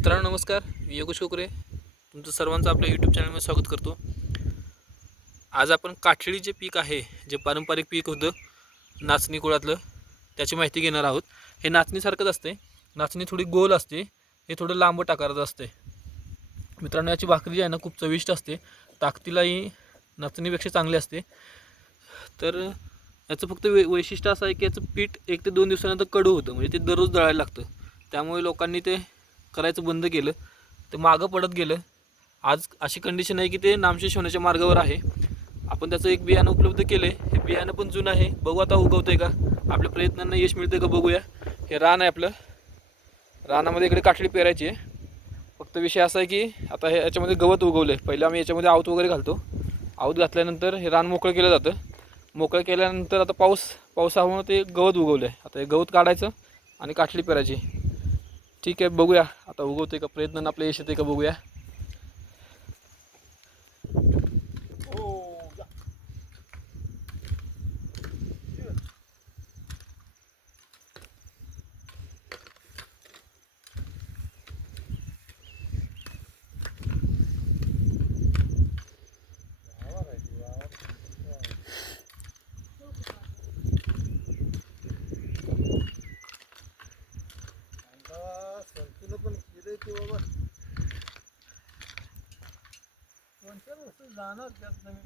मित्रांनो नमस्कार. मी योगेश कोकरे. तुमचं सर्वांचं आपल्या यूट्यूब चॅनलमध्ये स्वागत करतो. आज आपण काठळी जे पीक आहे जे पारंपरिक पीक होतं नाचणी कुळातलं त्याची माहिती घेणार आहोत. हे नाचणीसारखंच असते नाचणी थोडी गोल असते. हे थोडं लांब टाकाराचं असते मित्रांनो याची भाकरी जी आहे ना खूप चविष्ट असते. ताकदीलाही नाचणीपेक्षा चांगली असते. तर याचं फक्त वै वैशिष्ट्य असं आहे की याचं पीठ एक ते दोन दिवसानंतर कडू होतं. म्हणजे ते दररोज दळायला लागतं. त्यामुळे लोकांनी ते करायचं बंद केलं ते मागं पडत गेलं. आज अशी कंडिशन आहे की ते नामशेष होण्याच्या मार्गावर आहे. आपण त्याचं एक बियाणं उपलब्ध केलं आहे हे बियाणं पण जुनं आहे. बघू आता उगवतं आहे का? आपल्या प्रयत्नांना यश मिळतं का बघूया. हे रान आहे आपलं. रानामध्ये इकडे काठळी पेरायची आहे. फक्त विषय असा आहे की आता हे याच्यामध्ये गवत उगवलं आहे पहिलं आम्ही याच्यामध्ये आऊत वगैरे घालतो. आऊत घातल्यानंतर हे रान मोकळं केलं जातं. मोकळं केल्यानंतर आता पाऊस पावसामुळं ते गवत उगवलं आहे आता हे गवत काढायचं आणि काठली पेरायची. ठीक आहे बघूया. आता उगवते का प्रयत्न आपल्या यश येते का बघूया. की बाबा कोणत्या वस्तू जाणार त्यात नवीन?